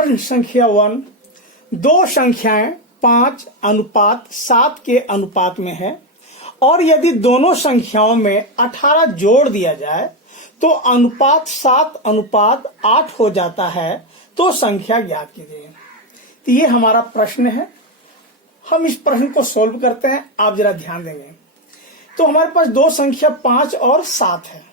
प्रश्न संख्या 1, दो संख्याएं 5:7 के अनुपात में है और यदि दोनों संख्याओं में 18 जोड़ दिया जाए तो अनुपात 7:8 हो जाता है, तो संख्या ज्ञात कीजिए। तो ये हमारा प्रश्न है। हम इस प्रश्न को सोल्व करते हैं, आप जरा ध्यान देंगे। तो हमारे पास दो संख्या 5 और 7 है।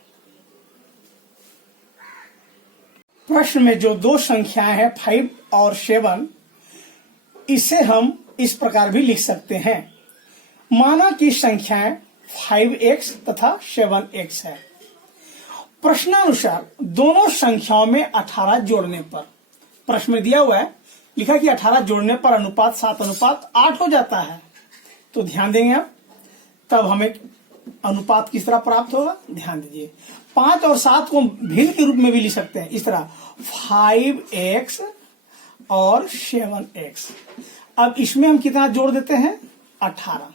प्रश्न में जो दो संख्याएं हैं 5 और 7, इसे हम इस प्रकार भी लिख सकते हैं। माना कि संख्याएं 5x तथा 7x है। प्रश्नानुसार दोनों संख्याओं में 18 जोड़ने पर, प्रश्न में दिया हुआ है, लिखा कि 18 जोड़ने पर अनुपात 7:8 हो जाता है। तो ध्यान देंगे आप, तब हमें अनुपात किस तरह प्राप्त होगा, ध्यान दीजिए। 5 और 7 को भिन्न के रूप में भी लिख सकते हैं, इस तरह 5x और 7x। अब इसमें हम कितना जोड़ देते हैं, 18।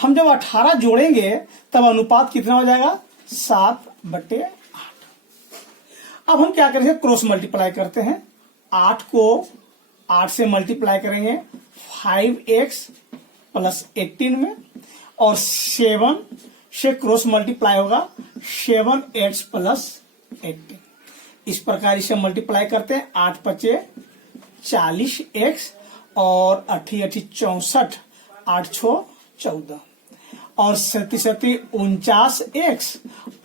हम जब 18 जोड़ेंगे तब अनुपात कितना हो जाएगा, 7/8। अब हम क्या करेंगे, क्रॉस मल्टीप्लाई करते हैं। 8 को 8 से मल्टीप्लाई करेंगे 5x + 18 में, और 7 से क्रॉस मल्टीप्लाई होगा 7x + 18। इस प्रकार इसे मल्टीप्लाई करते हैं। 8 × 5 = 40x और 8 × 8 = 64, 8 × 6 = 14 और 7 × 7 = 49x।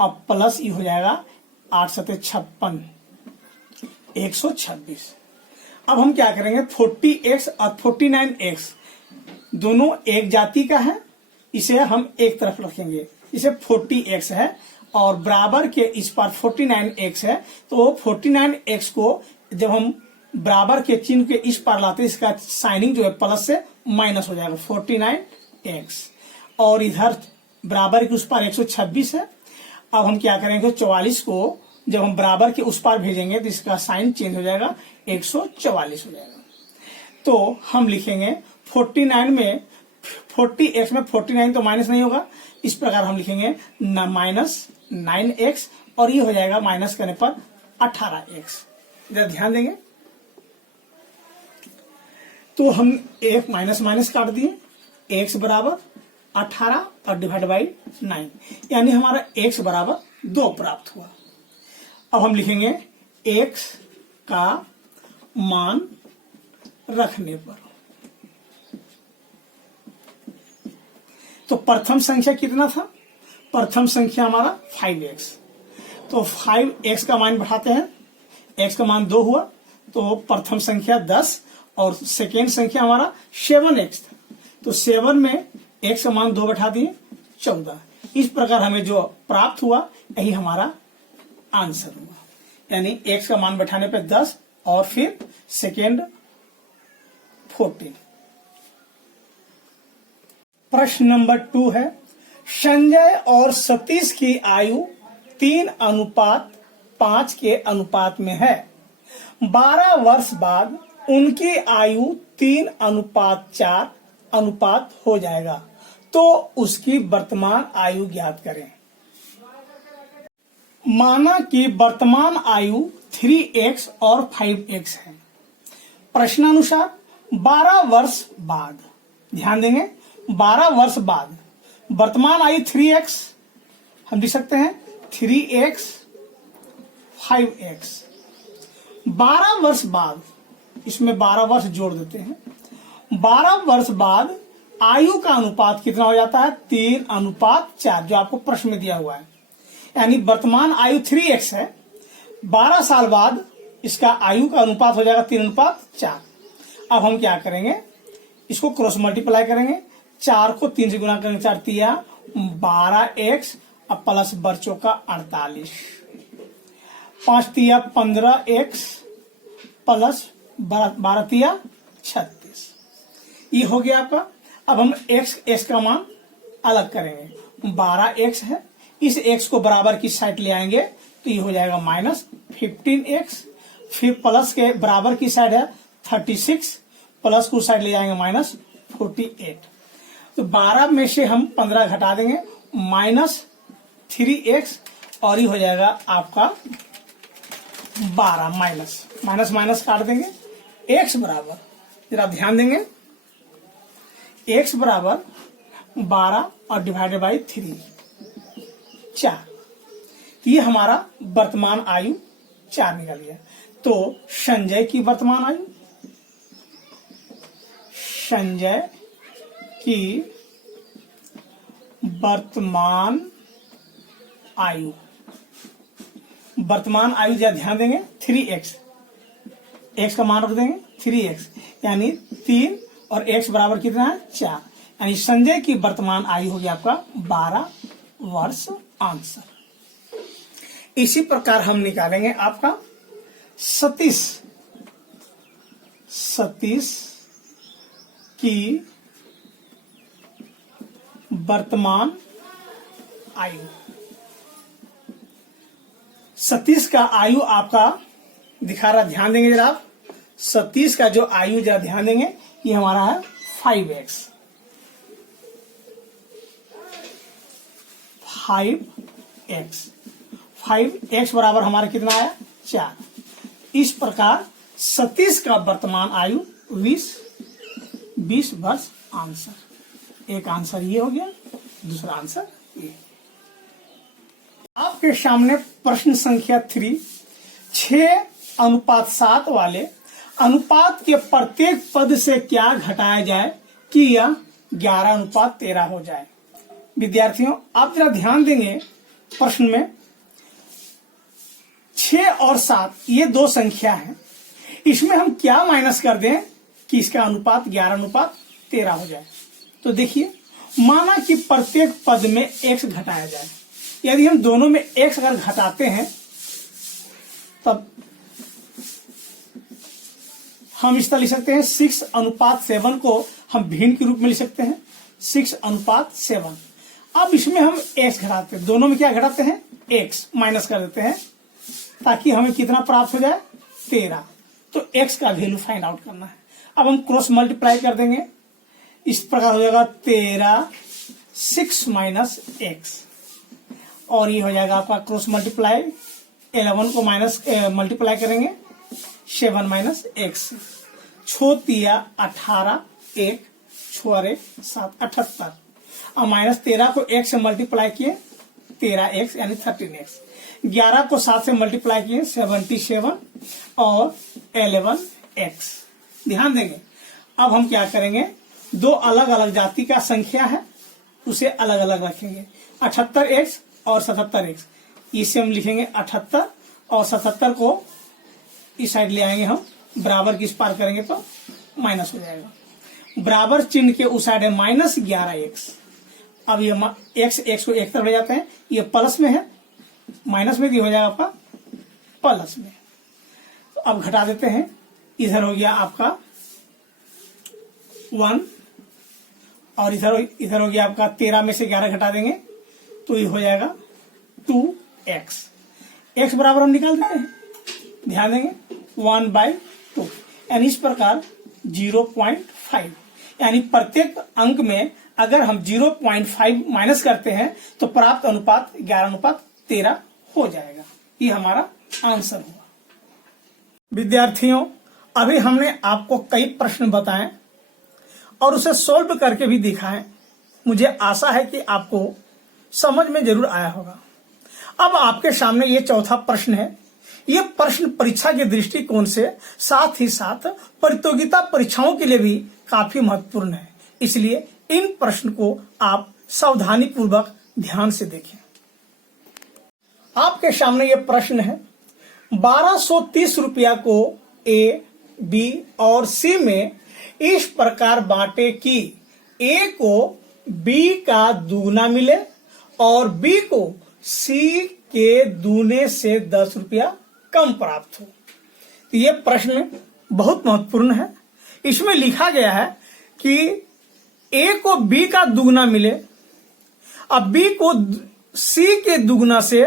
अब प्लस ये हो जाएगा 8 × 7 = 56, 126। अब हम क्या करेंगे, 40x और 49x दोनों एक जाति का है, इसे हम एक तरफ रखेंगे। इसे 40x है और बराबर के इस पार 49x है, तो 49x को जब हम बराबर के चिन्ह के इस पार लाते हैं, इसका साइनिंग जो है प्लस से माइनस हो जाएगा, 49x। और इधर बराबर के उस पार 126 है। अब हम क्या करेंगे, 44 को जब हम बराबर के उस पार भेजेंगे तो इसका साइन चेंज हो जाएगा, 144 हो जाएगा। तो हम लिखेंगे 49 में 40x में 49 तो माइनस नहीं होगा, इस प्रकार हम लिखेंगे -9x और ये हो जाएगा माइनस करने पर 18x। इधर ध्यान देंगे, तो हम एक माइनस माइनस काट दिए, x बराबर 18 और डिवाइड बाई 9, यानी हमारा x बराबर 2 प्राप्त हुआ। अब हम लिखेंगे x का मान रखने पर। तो प्रथम संख्या कितना था, प्रथम संख्या हमारा 5x। तो 5x का मान बैठाते हैं, x का मान 2 हुआ, तो प्रथम संख्या 10 और सेकेंड संख्या हमारा 7x था। तो 7 में x का मान 2 बैठा दिए, 14। इस प्रकार हमें जो प्राप्त हुआ यही हमारा आंसर हुआ, यानी x का मान बैठाने पे 10 और फिर सेकेंड 14। प्रश्न नंबर 2 है, संजय और सतीश की आयु 3:5 के अनुपात में है। 12 वर्ष बाद उनकी आयु 3:4 अनुपात हो जाएगा, तो उसकी वर्तमान आयु ज्ञात करें। माना कि वर्तमान आयु 3x और 5x है। प्रश्नानुसार 12 वर्ष बाद, ध्यान देंगे, 12 वर्ष बाद वर्तमान आयु 3x, हम लिख सकते हैं 3x 5x। 12 वर्ष बाद, इसमें 12 वर्ष जोड़ देते हैं। 12 वर्ष बाद आयु का अनुपात कितना हो जाता है, 3:4, जो आपको प्रश्न में दिया हुआ है। यानी वर्तमान आयु 3x है, 12 साल बाद इसका आयु का अनुपात हो जाएगा 3:4। अब हम क्या करेंगे, इसको क्रॉस मल्टीप्लाई करेंगे। 4 को 3 से गुना करेंगे, 4 तिया 12x अब प्लस बच्चों का 48, 5 तिया 15x प्लस 12 तिया 36। ये हो गया आपका। अब हम x का मान अलग करेंगे। 12x है, इस x को बराबर की साइड ले आएंगे तो ये हो जाएगा -15x, फिर प्लस के बराबर की साइड है 36, प्लस को साइड ले जाएंगे -48। तो 12 में से हम 15 घटा देंगे, -3x और ये हो जाएगा आपका 12 माइनस माइनस माइनस काट देंगे, x बराबर, जरा ध्यान देंगे, x बराबर 12 और डिवाइडेड बाई 3 4। ये हमारा वर्तमान आयु 4 निकल गया। तो संजय की वर्तमान आयु, संजय की वर्तमान आयु, वर्तमान आयु जरा ध्यान देंगे 3x, x का मान रख देंगे 3x, यानी 3 और x बराबर कितना है 4, यानी संजय की वर्तमान आयु होगी आपका 12 वर्ष आंसर। इसी प्रकार हम निकालेंगे आपका सतीश की वर्तमान आयु। सतीश का आयु आपका दिखा रहा, ध्यान देंगे जरा आप, सतीश का जो आयु जरा ध्यान देंगे, ये हमारा है 5x 5x बराबर हमारा कितना आया 4। इस प्रकार सतीश का वर्तमान आयु 20 वर्ष आंसर। एक आंसर ये हो गया, दूसरा आंसर ये। आपके सामने प्रश्न संख्या 3, 6:7 वाले अनुपात के प्रत्येक पद से क्या घटाया जाए कि यह 11:13 हो जाए। विद्यार्थियों आप जरा ध्यान देंगे, प्रश्न में 6 और 7 ये दो संख्या है, इसमें हम क्या माइनस कर दें कि इसका अनुपात 11:13 हो जाए। तो देखिए, माना कि प्रत्येक पद में x घटाया जाए, यदि हम दोनों में x अगर घटाते हैं तब हम इस तरह लिख सकते हैं 6:7 को हम भिन्न के रूप में लिख सकते हैं 6:7। अब इसमें हम x घटाते हैं, दोनों में क्या घटाते हैं x माइनस कर देते हैं ताकि हमें कितना प्राप्त हो जाए 13। तो x का वैल्यू फाइंड आउट करना है। अब हम क्रॉस मल्टीप्लाई कर देंगे, इस प्रकार हो जाएगा 13 6 माइनस x, और ये हो जाएगा आपका क्रॉस मल्टीप्लाई 11 को माइनस मल्टीप्लाई करेंगे 7 माइनस x, छोतिया 18 1 6 7 78, और माइनस 13 को x से मल्टीप्लाई किए 13x यानी 13x, 11 को 7 से मल्टीप्लाई किए 77 और 11x। ध्यान देंगे, अब हम क्या करेंगे, दो अलग अलग जाति का संख्या है उसे अलग अलग रखेंगे, 78x और 77x, इसे हम लिखेंगे 78 और 77 को इस साइड ले आएंगे, हम बराबर की इस पार करेंगे तो माइनस हो जाएगा, बराबर चिन्ह के उस साइड है माइनस 11x। अब ये x को एक तरफ ले जाते हैं, ये प्लस में है, माइनस में भी हो जाएगा आपका प्लस में। तो अब घटा देते हैं, इधर हो गया आपका 1 और इधर हो गया आपका 13 में से 11 घटा देंगे तो ये हो जाएगा 2x। x बराबर हम निकाल देते हैं, ध्यान देंगे 1/2, यानी इस प्रकार 0.5, यानी प्रत्येक अंक में अगर हम 0.5 माइनस करते हैं तो प्राप्त अनुपात 11:13 हो जाएगा। ये हमारा आंसर हुआ। विद्यार्थियों, अभी हमने आपको कई प्रश्न बताए और उसे सॉल्व करके भी दिखाएं। मुझे आशा है कि आपको समझ में जरूर आया होगा। अब आपके सामने ये चौथा प्रश्न है। ये प्रश्न परीक्षा के दृष्टिकोण से साथ ही साथ प्रतियोगिता परीक्षाओं के लिए भी काफी महत्वपूर्ण है, इसलिए इन प्रश्न को आप सावधानी पूर्वक ध्यान से देखें। आपके सामने ये प्रश्न है, 1230 रुपया को ए, बी और सी में इस प्रकार बांटे कि ए को बी का दुगना मिले और बी को सी के दूने से 10 रुपया कम प्राप्त हो। तो ये प्रश्न बहुत महत्वपूर्ण है। इसमें लिखा गया है कि ए को बी का दुगना मिले और बी को सी के दुगना से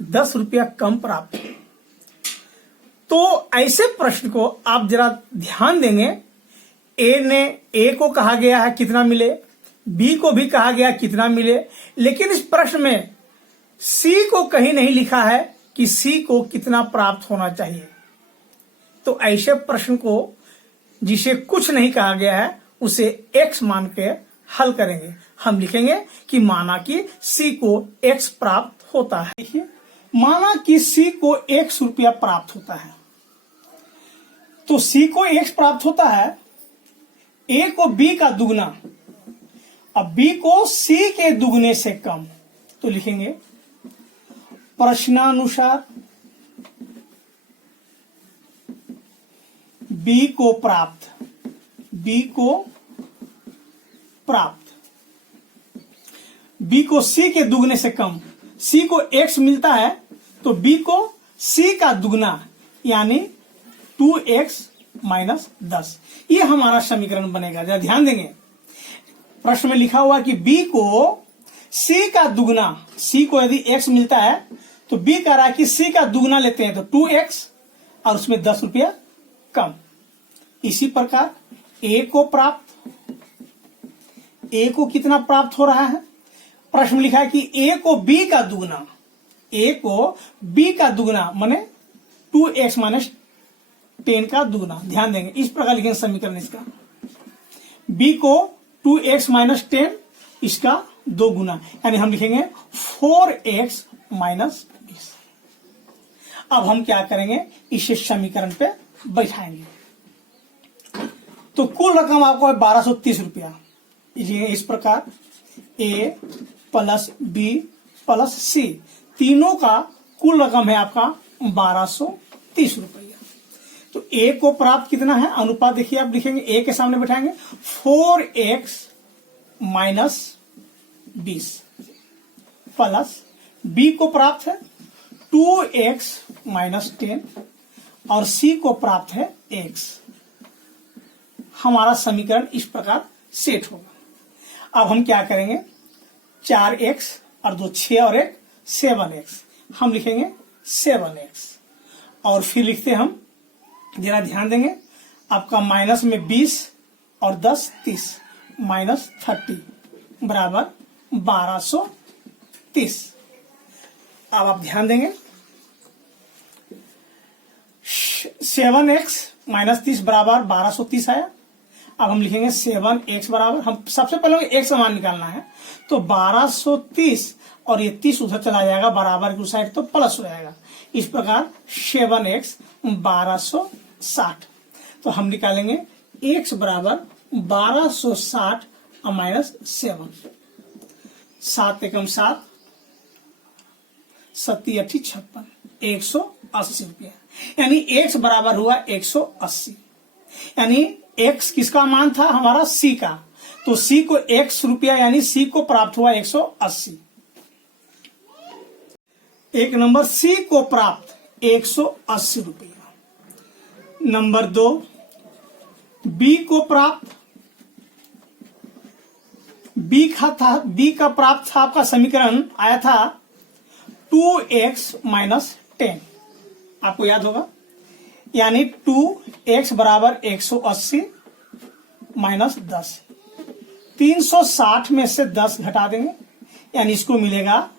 10 रुपया कम प्राप्त हो। तो ऐसे प्रश्न को आप जरा ध्यान देंगे, ए को कहा गया है कितना मिले, बी को भी कहा गया कितना मिले, लेकिन इस प्रश्न में सी को कहीं नहीं लिखा है कि सी को कितना प्राप्त होना चाहिए। तो ऐसे प्रश्न को जिसे कुछ नहीं कहा गया है उसे x मान के हल करेंगे। हम लिखेंगे कि माना कि सी को x प्राप्त होता है। देखिए, माना कि सी को ₹1 प्राप्त होता है, तो सी को x प्राप्त होता है, a को b का दुगना, अब b को c के दुगने से कम, तो लिखेंगे प्रश्नानुसार b को प्राप्त, b को c के दुगने से कम, c को x मिलता है तो b को c का दुगना यानी 2x माइनस 10, ये हमारा समीकरण बनेगा। जरा ध्यान देंगे, प्रश्न में लिखा हुआ कि b को c का दुगना, c को यदि x मिलता है तो b कह रहा है कि c का दुगना लेते हैं तो 2x और उसमें ₹10 कम। इसी प्रकार a को प्राप्त, a को कितना प्राप्त हो रहा है, प्रश्न में लिखा है कि a को b का दुगना, a को b का दुगना माने 2x माइनस 10 का दुगना। ध्यान देंगे, इस प्रकार लिखेंगे समीकरण इसका, b को 2x माइनस 10 इसका 2 गुना, यानी हम लिखेंगे 4x माइनस 20। अब हम क्या करेंगे, इसे समीकरण पे बैठाएंगे तो कुल रकम आपको है ₹1230। इस प्रकार a plus b plus c तीनों का कुल रकम है आपका ₹1230। तो a को प्राप्त कितना है, अनुपात देखिए आप लिखेंगे, a के सामने बैठाएंगे 4x माइनस 20 प्लस b को प्राप्त है 2x माइनस 10 और c को प्राप्त है x। हमारा समीकरण इस प्रकार सेट होगा। अब हम क्या करेंगे, 4x और 2 6 और 1 7x, हम लिखेंगे 7x और फिर लिखते हम, जरा ध्यान देंगे, आपका माइनस में 20 और 10 30 माइनस 30 बराबर 1230। अब आप ध्यान देंगे 7x माइनस 30 बराबर 1230 आया। अब हम लिखेंगे 7x बराबर, हम सबसे पहले x मान निकालना है तो 1230 और ये 30 उधर चला जाएगा बराबर की साइड तो प्लस हो जाएगा। इस प्रकार 7x 1260, तो हम निकालेंगे x बराबर 1260 माइनस 7, 7 एकम 7 7 8 56 ₹180, यानी x बराबर हुआ 180। यानी x किसका मान था, हमारा c का, तो c को ₹1 यानी c को प्राप्त हुआ 180। एक नंबर c को प्राप्त ₹180। नंबर 2 b को प्राप्त, b का प्राप्त था, आपका समीकरण आया था 2x माइनस 10, आपको याद होगा, यानी 2x बराबर 180 माइनस 10, 360 में से 10 घटा देंगे यानी इसको मिलेगा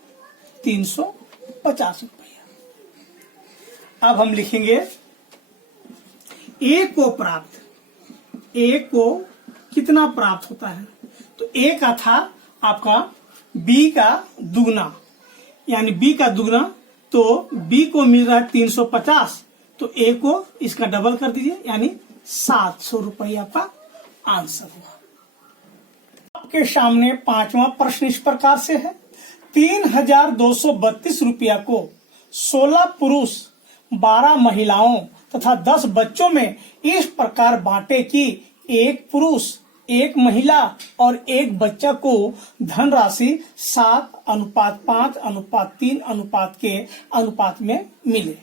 ₹350। अब हम लिखेंगे a को प्राप्त, a को कितना प्राप्त होता है, तो a का था आपका b का दुगना, यानी b का दुगना, तो b को मिल रहा है 350, तो a को इसका डबल कर दीजिए यानी ₹700 का आंसर हुआ। आपके सामने 5वां प्रश्न इस प्रकार से है, ₹3232 को 16 पुरुष 12 महिलाओं तथा 10 बच्चों में इस प्रकार बांटे कि एक पुरुष, एक महिला और एक बच्चा को धनराशि 7:5:3 के अनुपात में मिले।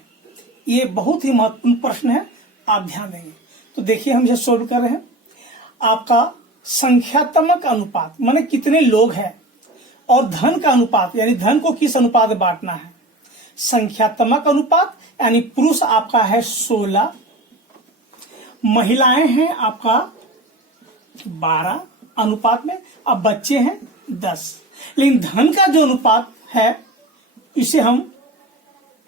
ये बहुत ही महत्वपूर्ण प्रश्न है, आप ध्यान देंगे। तो देखिए हम इसे सोल्व कर रहे हैं। आपका संख्यात्मक अनुपात माने कितने लोग हैं, और धन का अनुपात यानी धन को किस अनुपात में बांटना है। संख्यात्मक अनुपात यानी पुरुष आपका है 16, महिलाएं हैं आपका 12 अनुपात में, अब बच्चे हैं 10। लेकिन धन का जो अनुपात है इसे हम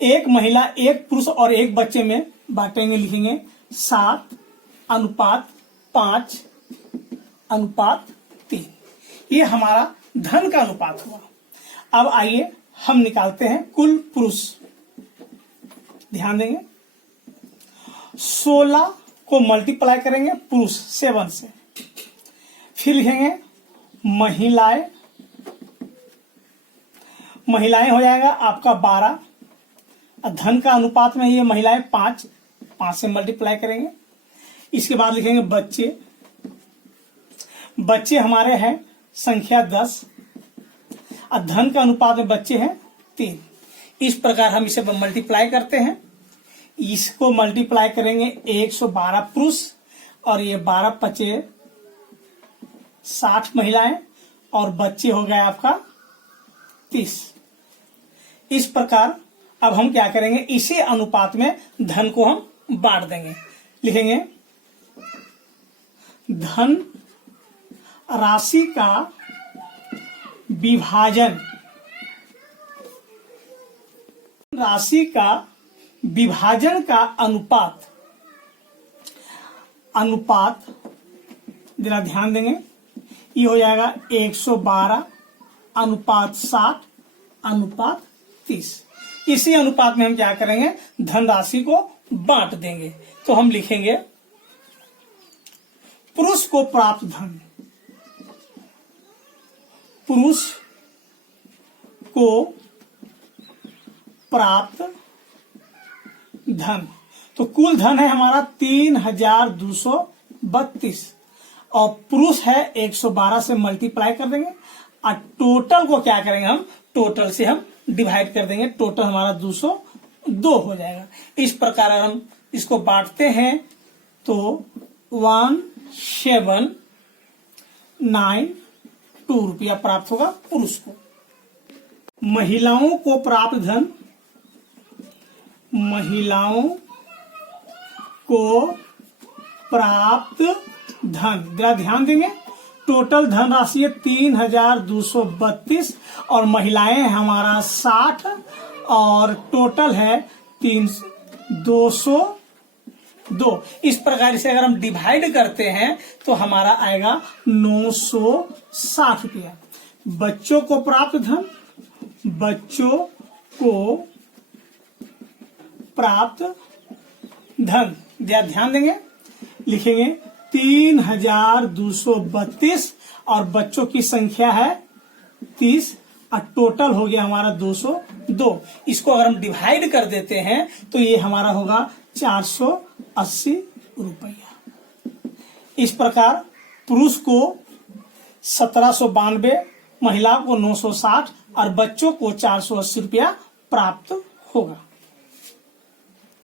एक महिला एक पुरुष और एक बच्चे में बांटेंगे, लिखेंगे 7:5:3। ये हमारा धन का अनुपात हुआ। अब आइए हम निकालते हैं कुल पुरुष। ध्यान देंगे, 16 को मल्टीप्लाई करेंगे पुरुष 7 से, फिर लिखेंगे महिलाएं हो जाएगा आपका 12। धन का अनुपात में ये महिलाएं 5 से मल्टीप्लाई करेंगे। इसके बाद लिखेंगे बच्चे हमारे हैं संख्या 10 और धन का अनुपात में बच्चे हैं 3। इस प्रकार हम इसे मल्टीप्लाई करते हैं। इसको मल्टीप्लाई करेंगे 112 पुरुष और ये 12×5 = 60 महिलाएं और बच्चे हो गए आपका 30। इस प्रकार अब हम क्या करेंगे, इसी अनुपात में धन को हम बांट देंगे। लिखेंगे धन राशि का विभाजन का अनुपात जरा ध्यान देंगे, ये हो जाएगा 112:60:30। इसी अनुपात में हम क्या करेंगे, धनराशि को बांट देंगे। तो हम लिखेंगे पुरुष को प्राप्त धन, पुरुष को प्राप्त धन। तो कुल धन है हमारा 3232 और पुरुष है 112 से मल्टीप्लाई कर देंगे और टोटल को क्या करेंगे, हम टोटल से हम डिवाइड कर देंगे। टोटल हमारा 202 हो जाएगा। इस प्रकार हम इसको बांटते हैं तो 1792 रुपया प्राप्त होगा पुरुष को। महिलाओं को प्राप्त धन, जरा ध्यान देंगे, टोटल धन राशि है 3232 और महिलाएं हमारा 60 और टोटल है 202। इस प्रकार से अगर हम डिवाइड करते हैं तो हमारा आएगा 960 रुपया। बच्चों को प्राप्त धन, बच्चों को प्राप्त धन ध्यान देंगे, लिखेंगे 3232 और बच्चों की संख्या है 30 और टोटल हो गया हमारा 202। इसको अगर हम डिवाइड कर देते हैं तो ये हमारा होगा 480 रुपया। इस प्रकार पुरुष को 1792, महिला को 960 और बच्चों को 480 रुपया प्राप्त होगा।